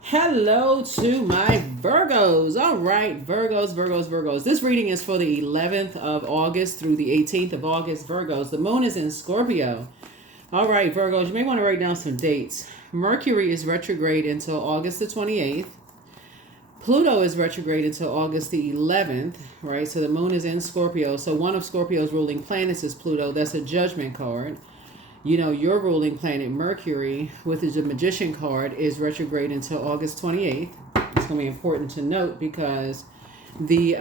Hello to my Virgos. All right, Virgos. This reading is for the 11th of August through the 18th of August, Virgos. The moon is in Scorpio. All right, Virgos, you may want to write down some dates. Mercury is retrograde until August the 28th. Pluto is retrograde until August the 11th, right? So the moon is in Scorpio. So one of Scorpio's ruling planets is Pluto. That's a judgment card. Your ruling planet Mercury, with the Magician card, is retrograde until August 28th. It's going to be important to note because the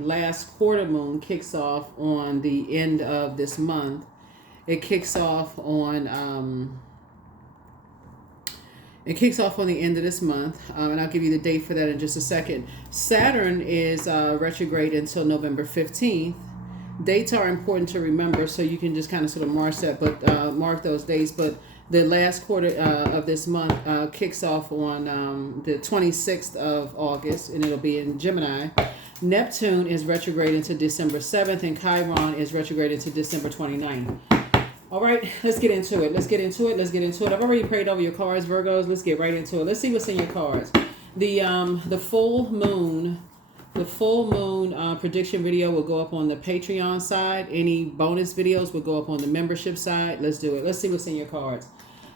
last quarter moon kicks off on the end of this month. It kicks off on the end of this month, and I'll give you the date for that in just a second. Saturn is retrograde until November 15th. Dates are important to remember, so you can just kind of sort of mark those dates. But the last quarter of this month kicks off on the 26th of August, and it'll be in Gemini. Neptune is retrograde until December 7th, and Chiron is retrograde until December 29th. All right, let's get into it. I've already prayed over your cards, Virgos. Let's get right into it. Let's see what's in your cards. The full moon prediction video will go up on the Patreon side. Any bonus videos will go up on the membership side. Let's do it. Let's see what's in your cards.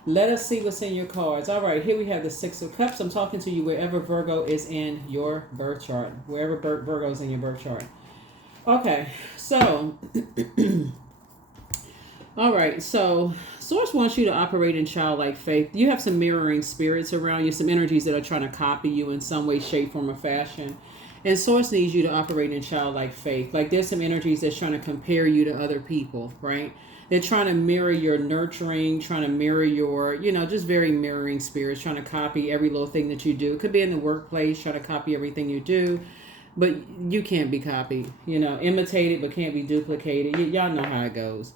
Let us see what's in your cards. All right, here we have the Six of Cups. I'm talking to you wherever Virgo is in your birth chart. Wherever Virgo is in your birth chart. Okay, so... All right, so Source wants you to operate in childlike faith. You have some mirroring spirits around you, some energies that are trying to copy you in some way, shape, form, or fashion. And Source needs you to operate in childlike faith. Like there's some energies that's trying to compare you to other people, right? They're trying to mirror your nurturing, trying to mirror your, just very mirroring spirits, trying to copy every little thing that you do. It could be in the workplace, trying to copy everything you do. But you can't be copied, imitated, but can't be duplicated. Y'all know how it goes.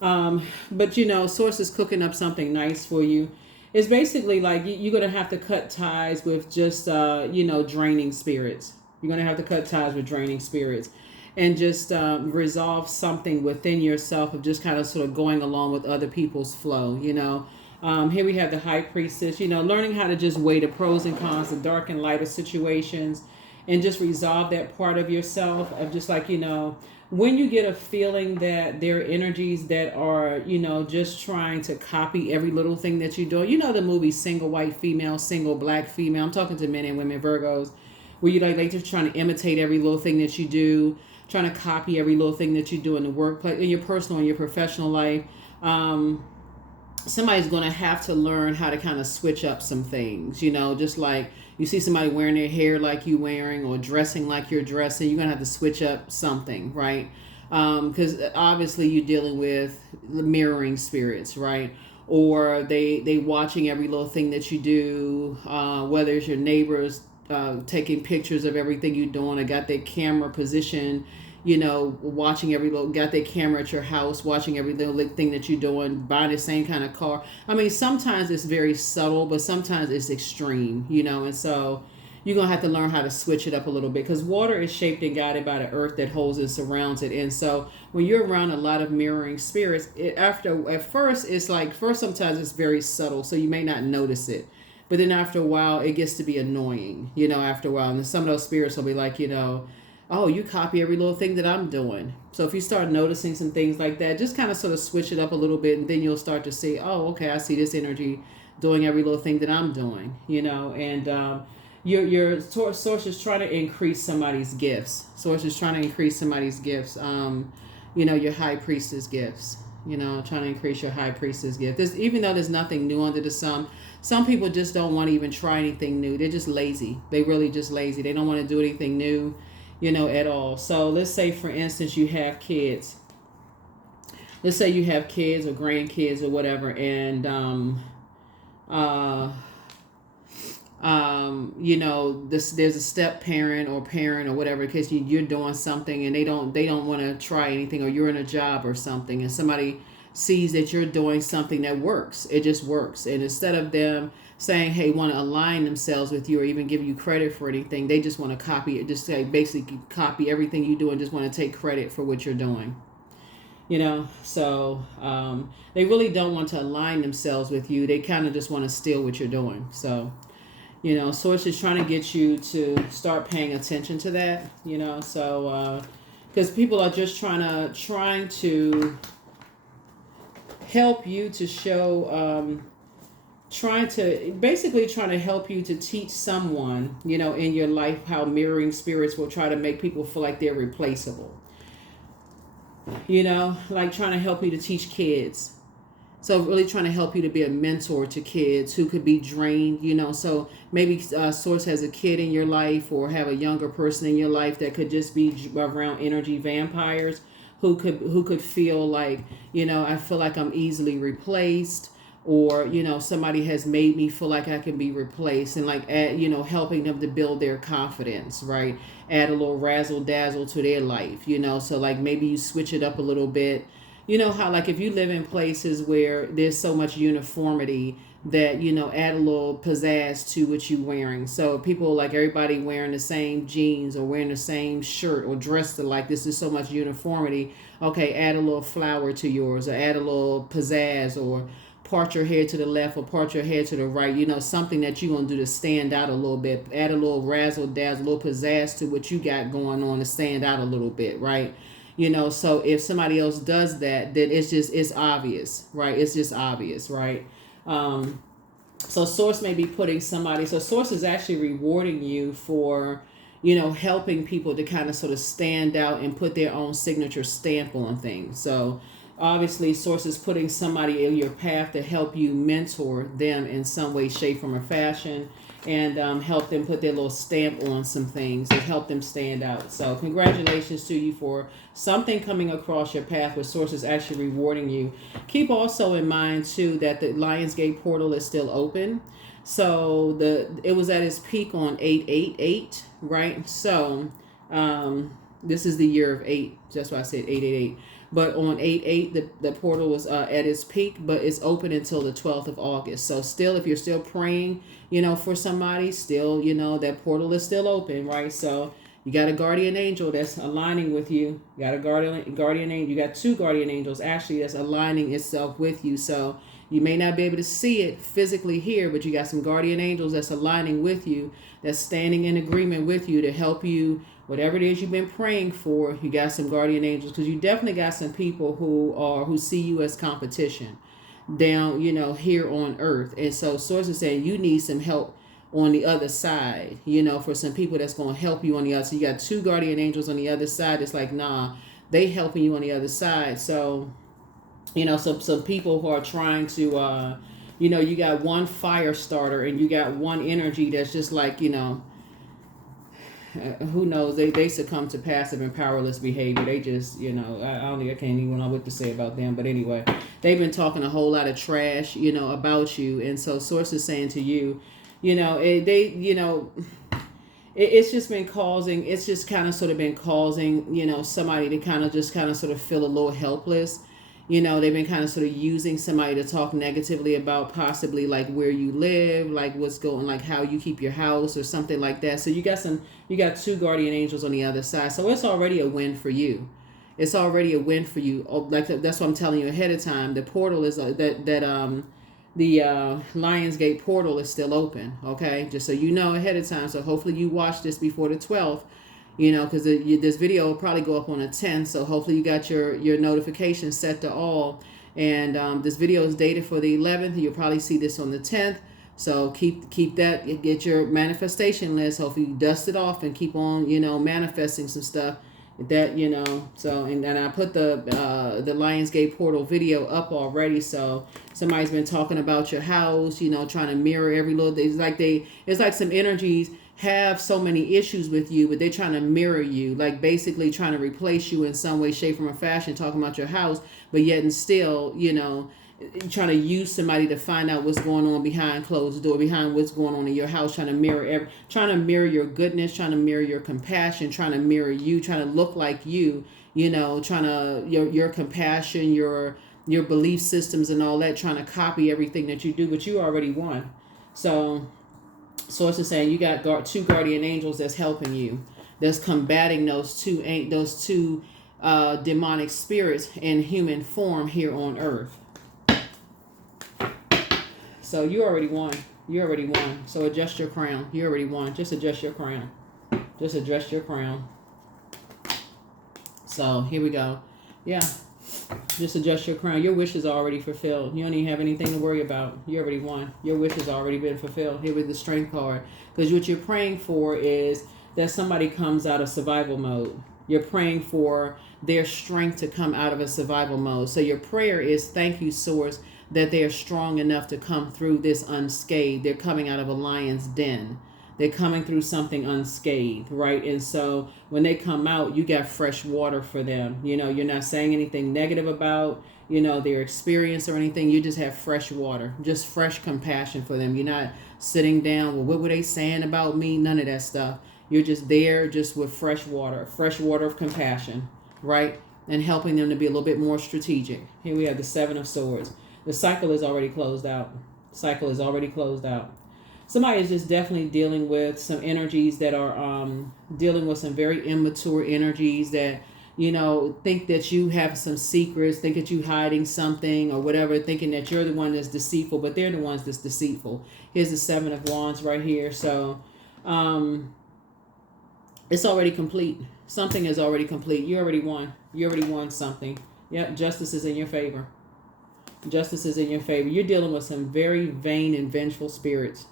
But Source is cooking up something nice for you. It's basically like you're going to have to cut ties with just, draining spirits. You're going to have to cut ties with draining spirits and just resolve something within yourself of just kind of sort of going along with other people's flow, Here we have the High Priestess, learning how to just weigh the pros and cons, the dark and light of situations, and just resolve that part of yourself of just like, when you get a feeling that there are energies that are, just trying to copy every little thing that you do. The movie Single White Female, Single Black Female. I'm talking to men and women, Virgos, where you like just trying to imitate every little thing that you do, trying to copy every little thing that you do in the workplace, in your personal and your professional life. Somebody's going to have to learn how to kind of switch up some things, just like you see somebody wearing their hair like you wearing or dressing like you're dressing, you're going to have to switch up something, right? Because obviously you're dealing with the mirroring spirits, right? Or they watching every little thing that you do, whether it's your neighbors taking pictures of everything you're doing, or got their camera positioned, watching got their camera at your house, watching every little thing that you're doing, buying the same kind of car. I mean, sometimes it's very subtle, but sometimes it's extreme, and so you're going to have to learn how to switch it up a little bit because water is shaped and guided by the earth that holds and surrounds it. And so when you're around a lot of mirroring spirits, sometimes it's very subtle, so you may not notice it. But then after a while, it gets to be annoying, after a while. And some of those spirits will be like, oh, you copy every little thing that I'm doing. So if you start noticing some things like that, just kind of sort of switch it up a little bit, and then you'll start to see, oh, okay, I see this energy doing every little thing that I'm doing, and your source is trying to increase somebody's gifts. Source is trying to increase somebody's gifts, your high priestess gifts, trying to increase your high priestess gift. Even though there's nothing new under the sun, some people just don't want to even try anything new. They're just lazy. They really just lazy. They don't want to do anything new, at all. So let's say, for instance, you have kids. Let's say you have kids or grandkids or whatever, and there's a step parent or whatever, because you're doing something and they don't want to try anything, or you're in a job or something, and somebody sees that you're doing something that works. It just works, and instead of them saying, hey, want to align themselves with you or even give you credit for anything, they just want to copy it, just say basically copy everything you do and just want to take credit for what you're doing. So they really don't want to align themselves with you. They kind of just want to steal what you're doing. So You know, Source is trying to get you to start paying attention to that. You know, so because people are just trying to help you to show. Trying to help you to teach someone, you know, in your life how mirroring spirits will try to make people feel like they're replaceable. You know, like trying to help you to teach kids. So really trying to help you to be a mentor to kids who could be drained, you know. So maybe Source has a kid in your life or have a younger person in your life that could just be around energy vampires who could feel like, you know, I feel like I'm easily replaced, or, you know, somebody has made me feel like I can be replaced, and like you know, helping them to build their confidence, right? Add a little razzle dazzle to their life, you know. So like maybe you switch it up a little bit. You know how like if you live in places where there's so much uniformity, that, you know, add a little pizzazz to what you wearing. So people like everybody wearing the same jeans or wearing the same shirt or dressed like this is so much uniformity. Okay, add a little flower to yours, or add a little pizzazz, or part your hair to the left or part your hair to the right. You know, something that you're going to do to stand out a little bit. Add a little razzle dazzle, a little pizzazz to what you got going on to stand out a little bit, right? You know, so if somebody else does that, then it's obvious, right? It's just obvious, right? So Source may be putting somebody, so Source is actually rewarding you for, you know, helping people to kind of sort of stand out and put their own signature stamp on things. So obviously Source is putting somebody in your path to help you mentor them in some way, shape, form, or fashion, and help them put their little stamp on some things and help them stand out. So congratulations to you for something coming across your path where Source is actually rewarding you. Keep also in mind too that the Lionsgate portal is still open. So it was at its peak on 888, right? So this is the year of 8. That's why I said 888. But on 8/8, the portal was at its peak, but it's open until the 12th of August. So still, if you're still praying, you know, for somebody, still, you know, that portal is still open, right? So you got a guardian angel that's aligning with you. You got a guardian angel. You got two guardian angels actually that's aligning itself with you. So you may not be able to see it physically here, but you got some guardian angels that's aligning with you, that's standing in agreement with you to help you. Whatever it is you've been praying for, you got some guardian angels, because you definitely got some people who see you as competition down, you know, here on earth. And so Source is saying you need some help on the other side, you know, for some people that's going to help you on the other. So you got two guardian angels on the other side. It's like, nah, they helping you on the other side. So, you know, some people who are trying to, you know, you got one fire starter and you got one energy that's just like, you know, who knows, they succumb to passive and powerless behavior. They just, you know, I can't even know what to say about them. But anyway, they've been talking a whole lot of trash, you know, about you. And so Source is saying to you, you know, it's just been causing, it's just kind of sort of been causing, you know, somebody to kind of sort of feel a little helpless. You know, they've been kind of sort of using somebody to talk negatively about possibly like where you live, like what's going, like how you keep your house or something like that. So you got two guardian angels on the other side. So it's already a win for you. It's already a win for you. Like that's what I'm telling you ahead of time. The portal is the Lionsgate portal is still open. Okay, just so you know ahead of time. So hopefully you watch this before the 12th. You know, because this video will probably go up on the 10th, so hopefully you got your notifications set to all. And this video is dated for the 11th. You'll probably see this on the 10th. So keep that. Get your manifestation list. Hopefully you dust it off and keep on, you know, manifesting some stuff. That, you know, so and I put the Lionsgate portal video up already. So somebody's been talking about your house, you know, trying to mirror every little thing. It's like some energies have so many issues with you, but they're trying to mirror you, like basically trying to replace you in some way, shape, form, or fashion, talking about your house, but yet and still, you know, trying to use somebody to find out what's going on behind closed door, behind what's going on in your house, trying to mirror your goodness, trying to mirror your compassion, trying to mirror you, trying to look like you, you know, trying to your compassion, your belief systems and all that, trying to copy everything that you do, but you already won. So Source is saying you got two guardian angels that's helping you, that's combating those two demonic spirits in human form here on earth. So you already won. You already won. So adjust your crown. You already won. Just adjust your crown. Just adjust your crown. So here we go. Yeah. Just adjust your crown. Your wish is already fulfilled. You don't even have anything to worry about. You already won. Your wish has already been fulfilled. Here with the strength card. Because what you're praying for is that somebody comes out of survival mode. You're praying for their strength to come out of a survival mode. So your prayer is, thank you, Source, that they are strong enough to come through this unscathed. They're coming out of a lion's den. They're coming through something unscathed, right? And so when they come out, you got fresh water for them. You know, you're not saying anything negative about, you know, their experience or anything. You just have fresh water, just fresh compassion for them. You're not sitting down, well, what were they saying about me? None of that stuff. You're just there just with fresh water of compassion, right? And helping them to be a little bit more strategic. Here we have the Seven of Swords. The cycle is already closed out. Cycle is already closed out. Somebody is just definitely dealing with some energies that are dealing with some very immature energies that, you know, think that you have some secrets, think that you hiding something or whatever, thinking that you're the one that's deceitful, but they're the ones that's deceitful. Here's the Seven of Wands right here. So it's already complete. Something is already complete. You already won. You already won something. Yep, justice is in your favor. Justice is in your favor. You're dealing with some very vain and vengeful spirits.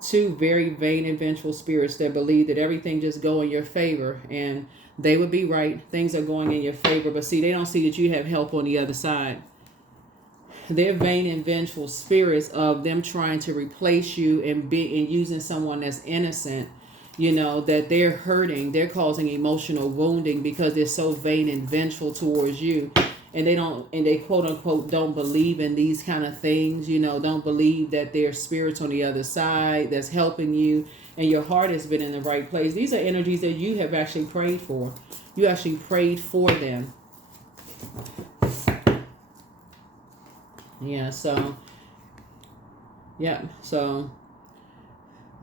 Two very vain and vengeful spirits that believe that everything just go in your favor, and they would be right. Things are going in your favor, but see, they don't see that you have help on the other side. They're vain and vengeful spirits of them trying to replace you and using someone that's innocent. You know, that they're hurting, they're causing emotional wounding because they're so vain and vengeful towards you. And they quote unquote don't believe in these kind of things, you know, don't believe that there's spirits on the other side that's helping you, and your heart has been in the right place. These are energies that you have actually prayed for. You actually prayed for them. Yeah, so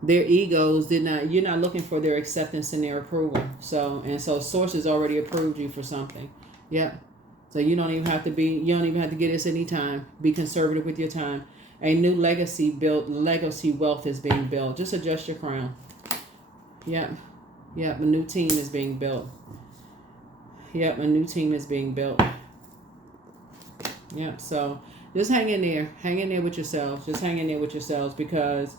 their egos you're not looking for their acceptance and their approval. So Source has already approved you for something. Yep. So you don't even have to get this any time. Be conservative with your time. A new legacy wealth is being built. Just adjust your crown. Yep. A new team is being built. Yep, a new team is being built. Yep, so just hang in there. Hang in there with yourselves. Just hang in there with yourselves because,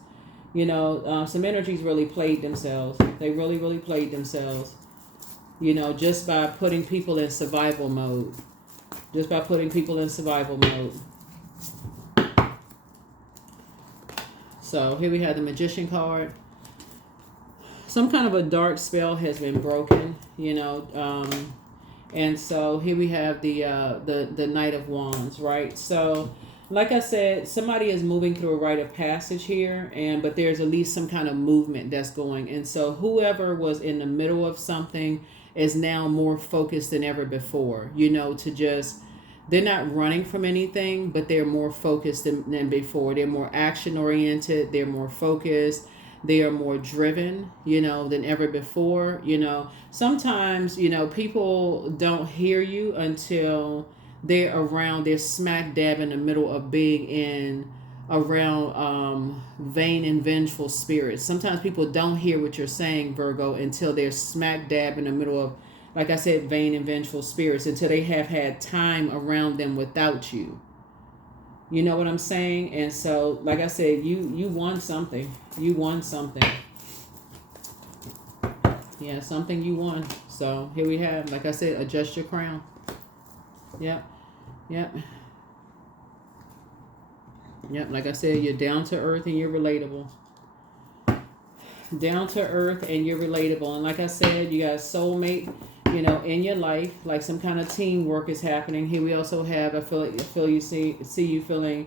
you know, some energies really played themselves. They really, really played themselves. You know, just by putting people in survival mode. Just by putting people in survival mode. So here we have the Magician card. Some kind of a dark spell has been broken, you know. And so here we have the Knight of Wands, right? So like I said, somebody is moving through a rite of passage here, but there's at least some kind of movement that's going. And so whoever was in the middle of something is now more focused than ever before, you know, they're not running from anything, but they're more focused than before. They're more action oriented. They're more focused. They are more driven, you know, than ever before. You know, sometimes, you know, people don't hear you until they're smack dab in the middle of being around vain and vengeful spirits. Sometimes people don't hear what you're saying, Virgo, until they're smack dab in the middle of, like I said, vain and vengeful spirits, until they have had time around them without you. You know what I'm saying? And so, like I said, you won something. You won something. Yeah, something you won. So here we have, like I said, adjust your crown. Yep. Like I said, you're down to earth and you're relatable. Down to earth and you're relatable. And like I said, you got a soulmate, you know, in your life. Like some kind of teamwork is happening. Here we also have, I feel you see you feeling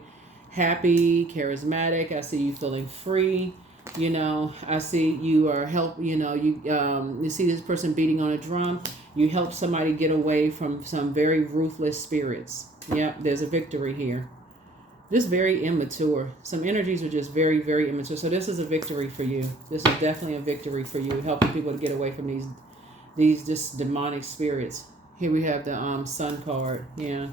happy, charismatic. I see you feeling free. You know, I see you are you see this person beating on a drum. You help somebody get away from some very ruthless spirits. Yeah, there's a victory here. Just very immature. Some energies are just very, very immature. So this is a victory for you. This is definitely a victory for you, helping people to get away from these just demonic spirits. Here we have the Sun card. Yeah.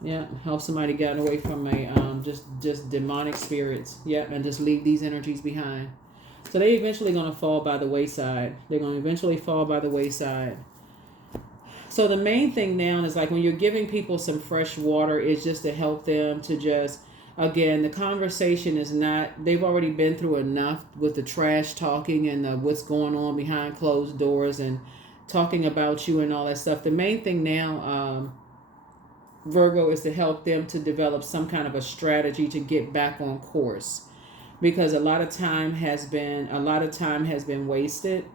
Yeah, help somebody get away from a just demonic spirits. Yep, and just leave these energies behind. So they eventually gonna fall by the wayside. They're gonna eventually fall by the wayside. So the main thing now is like when you're giving people some fresh water, is just to help them to just, again, the conversation is not, they've already been through enough with the trash talking and the, what's going on behind closed doors and talking about you and all that stuff. The main thing now, Virgo, is to help them to develop some kind of a strategy to get back on course, because a lot of time has been wasted,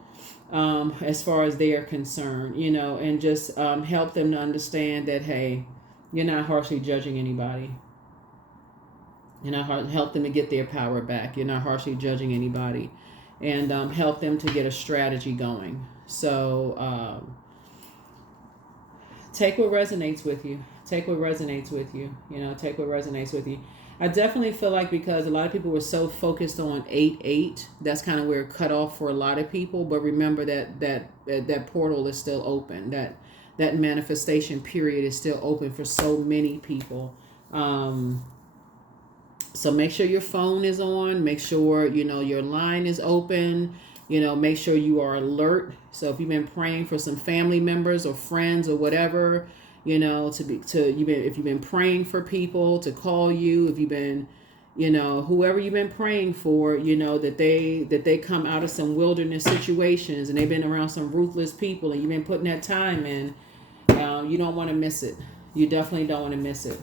as far as they are concerned, and just help them to understand that, hey, you're not harshly judging anybody. Help them to get their power back. You're not harshly judging anybody, and help them to get a strategy going. So take what resonates with you. Take what resonates with you. Take what resonates with you. I definitely feel like, because a lot of people were so focused on 8-8, that's kind of where it cut off for a lot of people. But remember that portal is still open. That manifestation period is still open for so many people. So make sure your phone is on. Make sure your line is open. Make sure you are alert. So if you've been praying for some family members or friends or whatever, if you've been praying for people to call you, if you've been, whoever you've been praying for, that they come out of some wilderness situations and they've been around some ruthless people and you've been putting that time in, you don't want to miss it. You definitely don't want to miss it.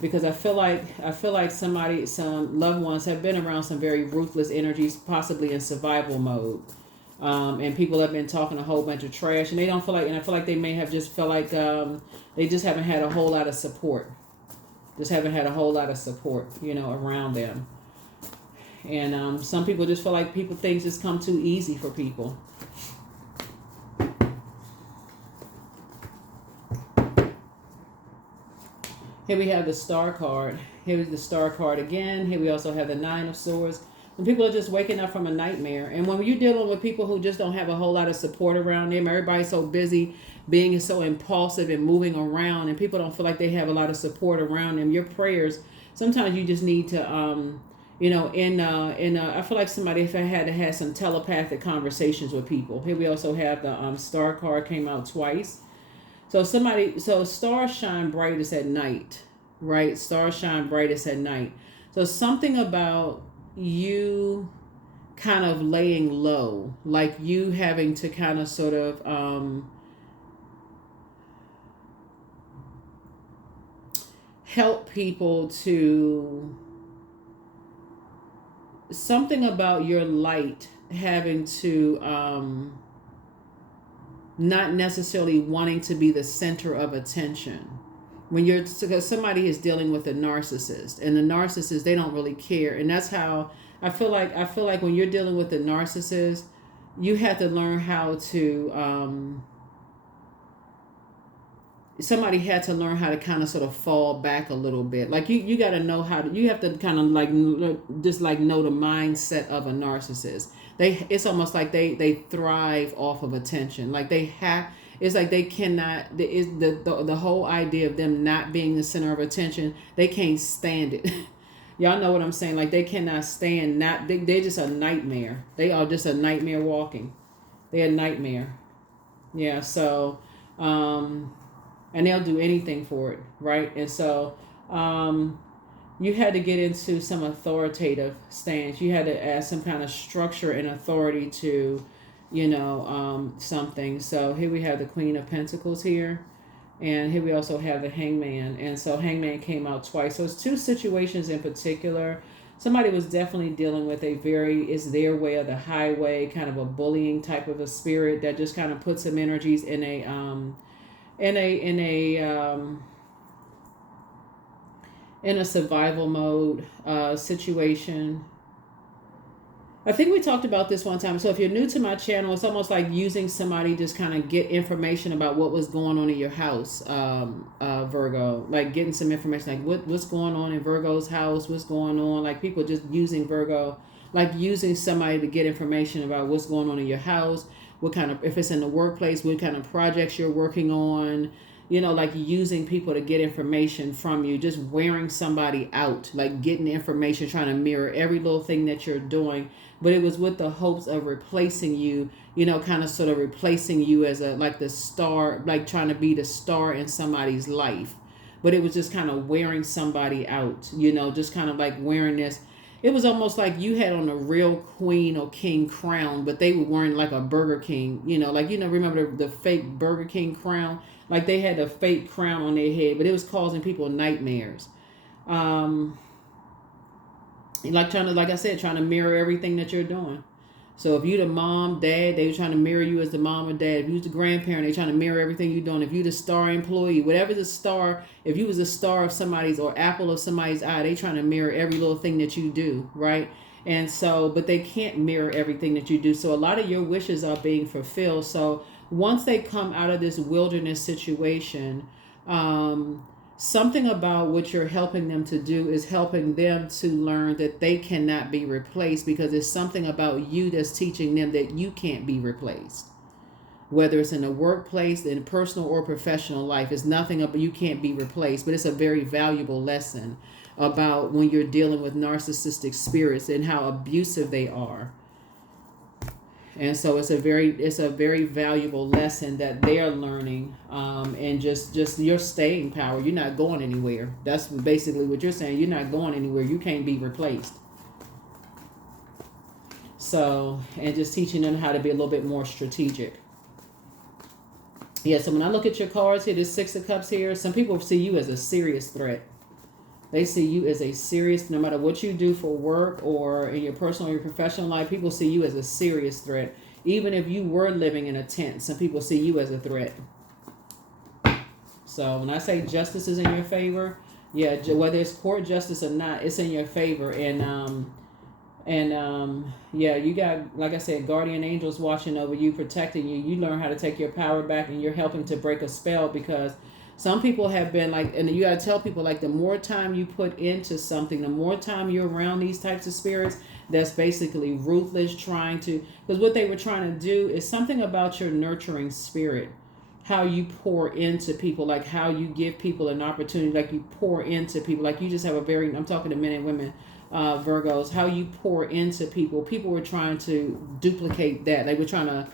Because I feel like some loved ones have been around some very ruthless energies, possibly in survival mode. And people have been talking a whole bunch of trash, and they don't feel like, and I feel like they may have just felt like they just haven't had a whole lot of support. Around them. And some people just feel like things just come too easy for people. Here we have the Star card. Here's the Star card again. Here we also have the Nine of Swords. And people are just waking up from a nightmare. And when you're dealing with people who just don't have a whole lot of support around them, everybody's so busy being so impulsive and moving around, and people don't feel like they have a lot of support around them. Your prayers, sometimes you just need to, I feel like somebody if I had to have some telepathic conversations with people. Here we also have the Star card came out twice. So stars shine brightest at night, right? Stars shine brightest at night. So something about you kind of laying low, like you having to kind of sort of help people to, something about your light having to not necessarily wanting to be the center of attention. Because somebody is dealing with a narcissist, and the narcissist, they don't really care. And that's how I feel like when you're dealing with a narcissist, you have to learn how to, somebody had to learn how to kind of sort of fall back a little bit. Like you got to know how to, you have to kind of like just like know the mindset of a narcissist. It's almost like they thrive off of attention. Like it's like they cannot, the whole idea of them not being the center of attention, they can't stand it. Y'all know what I'm saying? Like they cannot stand they're just a nightmare. They are just a nightmare walking. They're a nightmare. Yeah, so, and they'll do anything for it, right? And so, you had to get into some authoritative stance. You had to add some kind of structure and authority to, something. So here we have the Queen of Pentacles here. And here we also have the Hangman. And so Hangman came out twice. So it's two situations in particular. Somebody was definitely dealing with it's their way or the highway, kind of a bullying type of a spirit that just kind of puts some energies in a survival mode situation. I think we talked about this one time. So if you're new to my channel, it's almost like using somebody just kind of get information about what was going on in your house, Virgo. Like getting some information, like what's going on in Virgo's house, what's going on. Like people just using Virgo, like using somebody to get information about what's going on in your house, what kind of, if it's in the workplace, what kind of projects you're working on, like using people to get information from you, just wearing somebody out, like getting information, trying to mirror every little thing that you're doing. But it was with the hopes of replacing you, kind of sort of replacing you as like the star, like trying to be the star in somebody's life. But it was just kind of wearing somebody out, just kind of like wearing this. It was almost like you had on a real queen or king crown, but they were wearing like a Burger King, remember the fake Burger King crown? Like they had a fake crown on their head, but it was causing people nightmares. Like I said, trying to mirror everything that you're doing. So if you the mom, dad, they were trying to mirror you as the mom or dad. If you was the grandparent, they trying to mirror everything you're doing. If you the star employee, whatever the star, if you was a star of somebody's or apple of somebody's eye, they trying to mirror every little thing that you do, right? And so, but they can't mirror everything that you do. So a lot of your wishes are being fulfilled. So once they come out of this wilderness situation, something about what you're helping them to do is helping them to learn that they cannot be replaced, because it's something about you that's teaching them that you can't be replaced. Whether it's in the workplace, in personal or professional life, it's nothing about you can't be replaced, but it's a very valuable lesson about when you're dealing with narcissistic spirits and how abusive they are. And so it's a very valuable lesson that they're learning, and just your staying power. You're not going anywhere. That's basically what you're saying. You're not going anywhere. You can't be replaced. So, and just teaching them how to be a little bit more strategic. Yeah, so when I look at your cards here, this Six of Cups here, some people see you as a serious threat. They see you as a serious, no matter what you do for work or in your personal or your professional life, people see you as a serious threat. Even if you were living in a tent, some people see you as a threat. So when I say justice is in your favor, yeah, whether it's court justice or not, it's in your favor. And yeah, you got, like I said, guardian angels watching over you, protecting you. You learn how to take your power back, and you're helping to break a spell, because some people have been like, and you got to tell people, like, the more time you put into something, the more time you're around these types of spirits that's basically ruthless, trying to, because what they were trying to do is something about your nurturing spirit, how you pour into people, like how you give people an opportunity, like you pour into people, like you just have a very, I'm talking to men and women, Virgos, how you pour into people. People were trying to duplicate that. They were trying to,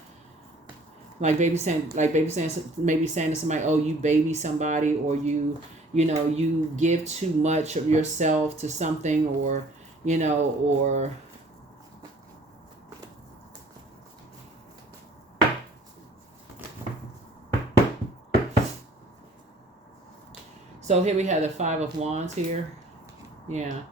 maybe saying to somebody, oh, you baby somebody, or you give too much of yourself to something, or so here we have the Five of Wands here. Yeah.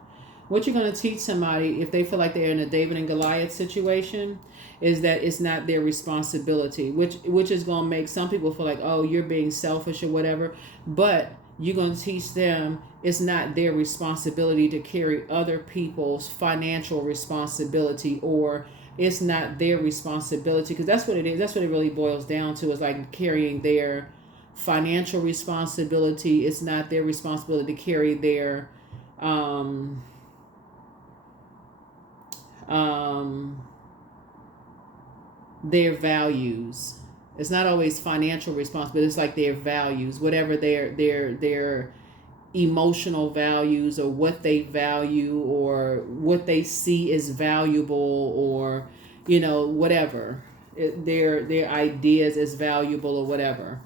What you're going to teach somebody if they feel like they're in a David and Goliath situation is that it's not their responsibility, which is going to make some people feel like, oh, you're being selfish or whatever. But you're going to teach them it's not their responsibility to carry other people's financial responsibility, or it's not their responsibility, because that's what it is. That's what it really boils down to, is like carrying their financial responsibility. It's not their responsibility to carry their values. It's not always financial responsibility. It's like their values, whatever their emotional values, or what they value, or what they see as valuable, or whatever their ideas as valuable, or whatever.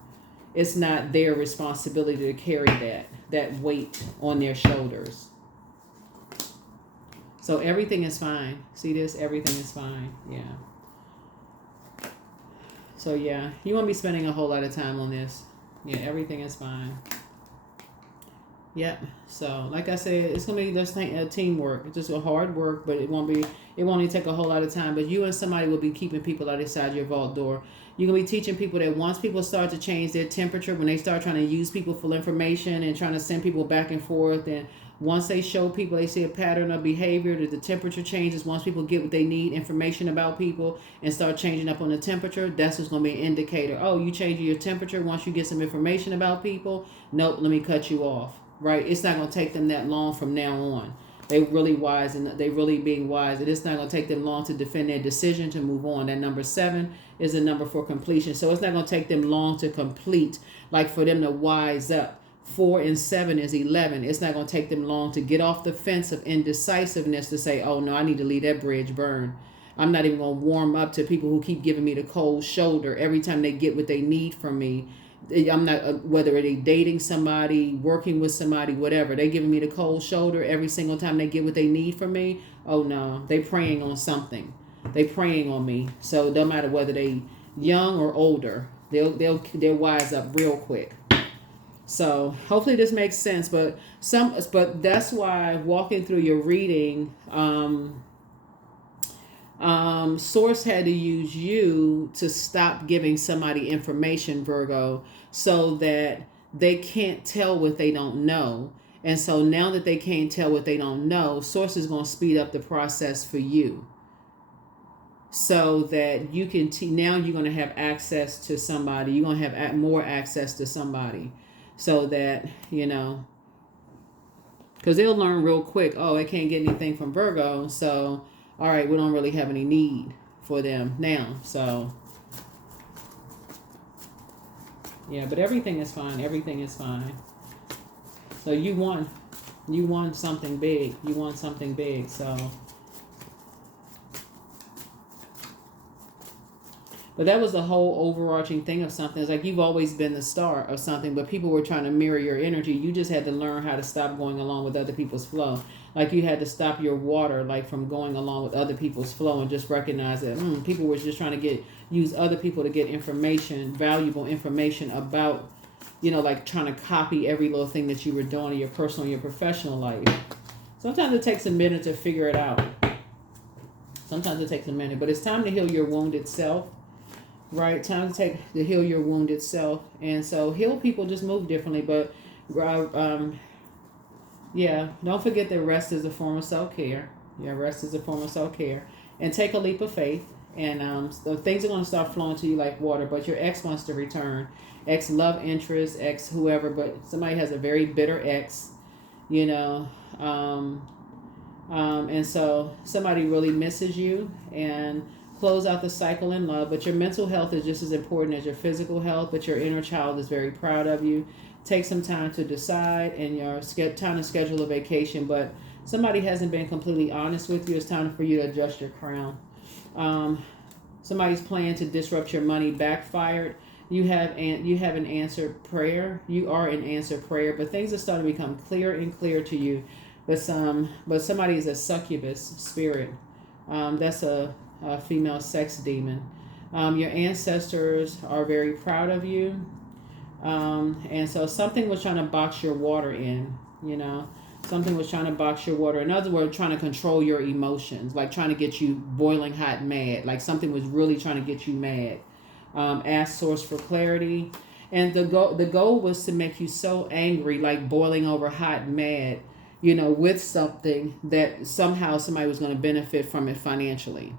It's not their responsibility to carry that weight on their shoulders. So everything is fine. See this? Everything is fine. Yeah. So yeah, you won't be spending a whole lot of time on this. Yeah, everything is fine. Yep. So like I said, it's gonna be just teamwork. It's just a hard work, but it won't even take a whole lot of time. But you and somebody will be keeping people outside your vault door. You're gonna be teaching people that once people start to change their temperature, when they start trying to use people for information and trying to send people back and forth, and once they show people, they see a pattern of behavior, that the temperature changes. Once people get what they need, information about people, and start changing up on the temperature, that's what's going to be an indicator. Oh, you changing your temperature once you get some information about people? Nope, let me cut you off. Right? It's not going to take them that long from now on. They really wise, and they really being wise. And it's not going to take them long to defend their decision to move on. That number 7 is a number for completion. So it's not going to take them long to complete, like for them to wise up. 4 and 7 is 11. It's not going to take them long to get off the fence of indecisiveness to say, oh no, I need to leave that bridge burn. I'm not even going to warm up to people who keep giving me the cold shoulder every time they get what they need from me. I'm not, whether they dating somebody, working with somebody, whatever, they giving me the cold shoulder every single time they get what they need from me. Oh no, they preying on something. They preying on me. So no matter whether they young or older, they'll wise up real quick. So hopefully this makes sense. But that's why walking through your reading, Source had to use you to stop giving somebody information, Virgo, so that they can't tell what they don't know. And so now that they can't tell what they don't know, Source is going to speed up the process for you, so that you can now you're going to have access to somebody. You're going to have more access to somebody, so that, because they'll learn real quick, oh, I can't get anything from Virgo, so all right, we don't really have any need for them now. So yeah, but everything is fine. Everything is fine. So you want something big. You want something big. So, but that was the whole overarching thing of something. It's like you've always been the star of something, but people were trying to mirror your energy. You just had to learn how to stop going along with other people's flow. Like you had to stop your water, like from going along with other people's flow, and just recognize that people were just trying to use other people to get information, valuable information about, like trying to copy every little thing that you were doing in your personal and your professional life. Sometimes it takes a minute to figure it out. Sometimes it takes a minute, but it's time to heal your wounded self, right? Time to heal your wounded self. And so heal people just move differently, but yeah, don't forget that rest is a form of self-care. Yeah, rest is a form of self-care. And take a leap of faith. And so things are going to start flowing to you like water. But your ex wants to return. Ex love interest, ex whoever. But somebody has a very bitter ex, and so somebody really misses you. And close out the cycle in love. But your mental health is just as important as your physical health. But your inner child is very proud of you. Take some time to decide, and time to schedule a vacation. But somebody hasn't been completely honest with you. It's time for you to adjust your crown. Somebody's plan to disrupt your money backfired. You have an answered prayer. You are an answered prayer, but things are starting to become clear and clear to you. But somebody is a succubus spirit. That's a female sex demon. Your ancestors are very proud of you. And so something was trying to box your water in, something was trying to box your water. In other words, trying to control your emotions, like trying to get you boiling hot mad, like something was really trying to get you mad. Ask Source for clarity. And the goal was to make you so angry, like boiling over hot mad, with something that somehow somebody was going to benefit from it financially.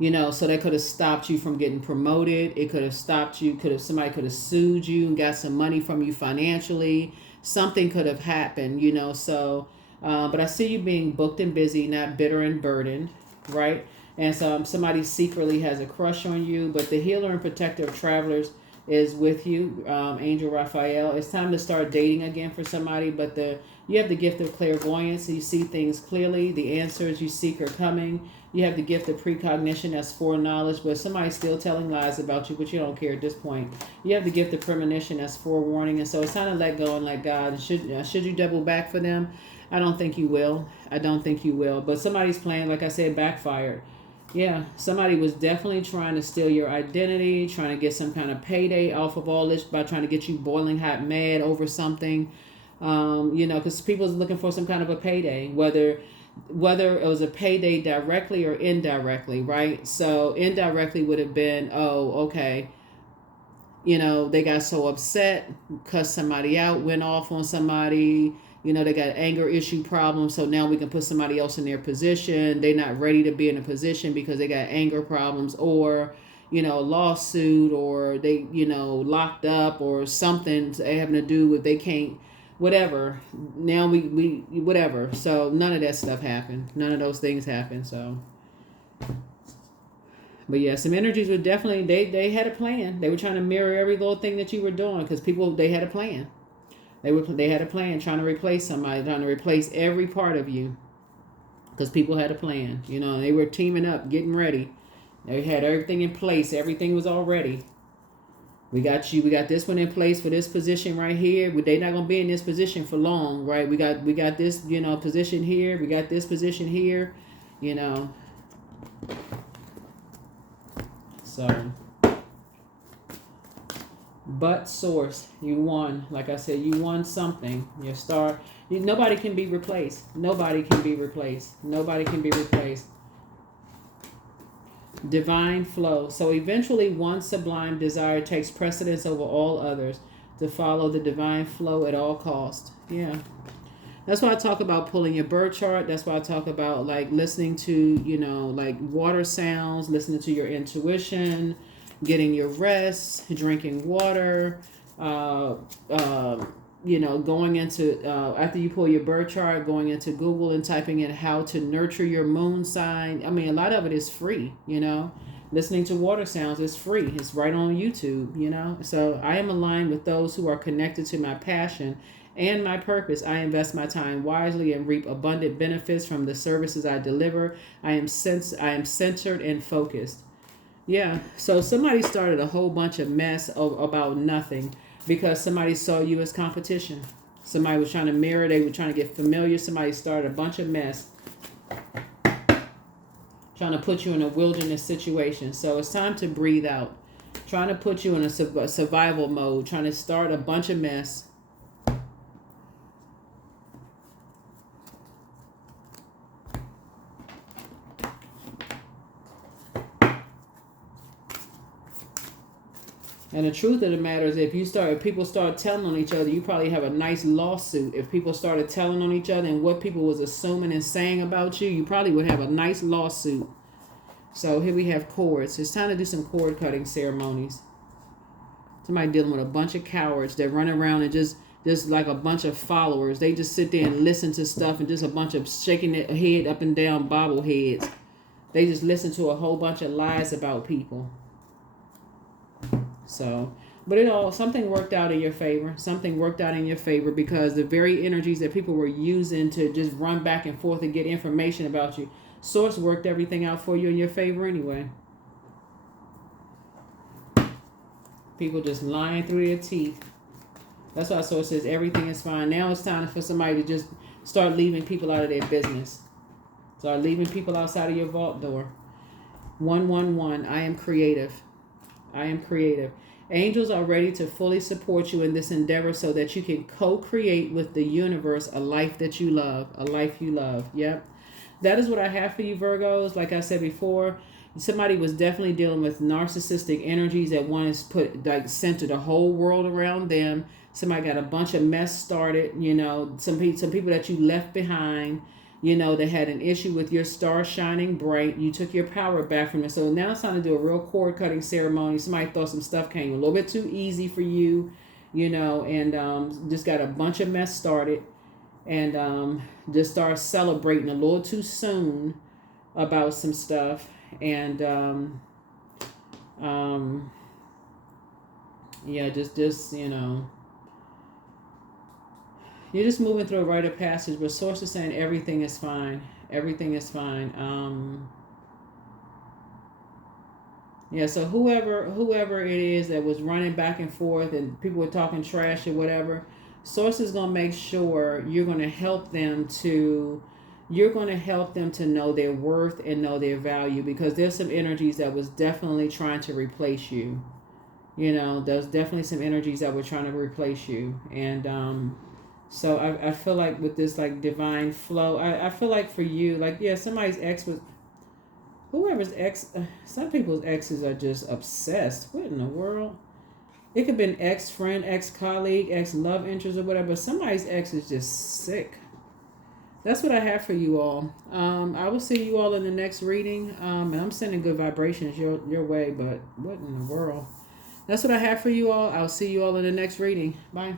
So that could have stopped you from getting promoted. It could have stopped you. Somebody could have sued you and got some money from you financially. Something could have happened, So, but I see you being booked and busy, not bitter and burdened, right? And so somebody secretly has a crush on you. But the healer and protector of travelers is with you, Angel Raphael. It's time to start dating again for somebody. But you have the gift of clairvoyance. So you see things clearly. The answers you seek are coming. You have the gift of precognition, that's foreknowledge, but somebody's still telling lies about you, but you don't care at this point. You have the gift of premonition, that's forewarning, and so it's time to let go and let God. Should you double back for them? I don't think you will. But somebody's plan, like I said, backfired. Yeah, somebody was definitely trying to steal your identity, trying to get some kind of payday off of all this by trying to get you boiling hot mad over something, because people are looking for some kind of a payday, whether it was a payday directly or indirectly, right? So indirectly would have been, oh, okay, they got so upset, cussed somebody out, went off on somebody, they got anger issue problems, so now we can put somebody else in their position. They're not ready to be in a position because they got anger problems, or, a lawsuit, or they, locked up, or something having to do with they can't whatever. Now we whatever. So none of that stuff happened. None of those things happened. So, but yeah, some energies were definitely, they had a plan. They were trying to mirror every little thing that you were doing, because people, they had a plan. They had a plan, trying to replace somebody, trying to replace every part of you, because people had a plan. You know, they were teaming up, getting ready. They had everything in place. Everything was all ready. We got you. We got this one in place for this position right here. They're not gonna be in this position for long, right? We got this, you know, position here. We got this position here, you know. So, but source, you won. Like I said, you won something. Your star. Nobody can be replaced. Nobody can be replaced. Nobody can be replaced. Divine flow. So eventually one sublime desire takes precedence over all others, to follow the divine flow at all cost. Yeah. That's why I talk about pulling your birth chart. That's why I talk about like listening to, you know, like water sounds, listening to your intuition, getting your rest, drinking water, you know, going into, after you pull your birth chart, going into Google and typing in how to nurture your moon sign. I mean, a lot of it is free, you know. Listening to water sounds is free. It's right on YouTube, you know. So I am aligned with those who are connected to my passion and my purpose. I invest my time wisely and reap abundant benefits from the services I deliver. I am centered and focused. Yeah. So somebody started a whole bunch of mess about nothing, because somebody saw you as competition. Somebody was trying to mirror. They were trying to get familiar. Somebody started a bunch of mess, trying to put you in a wilderness situation. So it's time to breathe out. Trying to put you in a survival mode. Trying to start a bunch of mess. And the truth of the matter is, if people start telling on each other, you probably have a nice lawsuit. If people started telling on each other and what people was assuming and saying about you, you probably would have a nice lawsuit. So here we have cords. It's time to do some cord cutting ceremonies. Somebody dealing with a bunch of cowards that run around and just like a bunch of followers. They just sit there and listen to stuff, and just a bunch of shaking their head up and down bobbleheads. They just listen to a whole bunch of lies about people. So, but something worked out in your favor. Something worked out in your favor, because the very energies that people were using to just run back and forth and get information about you, Source worked everything out for you in your favor anyway. People just lying through their teeth. That's why Source says everything is fine. Now it's time for somebody to just start leaving people out of their business. Start leaving people outside of your vault door. 111. I am creative. I am creative. Angels are ready to fully support you in this endeavor, so that you can co-create with the universe a life that you love. A life you love. Yep. That is what I have for you, Virgos. Like I said before, somebody was definitely dealing with narcissistic energies that want to center the whole world around them. Somebody got a bunch of mess started. You know, some people that you left behind. You know, they had an issue with your star shining bright. You took your power back from them. So now it's time to do a real cord cutting ceremony. Somebody thought some stuff came a little bit too easy for you, you know, and just got a bunch of mess started, and just start celebrating a little too soon about some stuff. And yeah, just you know, you're just moving through a rite of passage, but Source is saying everything is fine. Everything is fine. Yeah, so whoever it is that was running back and forth and people were talking trash or whatever, Source is going to make sure you're going to help them to know their worth and know their value, because there's some energies that was definitely trying to replace you. You know, there's definitely some energies that were trying to replace you. And so I feel like with this like divine flow, I feel like for you, like, yeah, somebody's ex was, whoever's ex, some people's exes are just obsessed. What in the world? It could have been ex-friend, ex-colleague, ex-love interest or whatever. Somebody's ex is just sick. That's what I have for you all. I will see you all in the next reading. And I'm sending good vibrations your way, but what in the world? That's what I have for you all. I'll see you all in the next reading. Bye.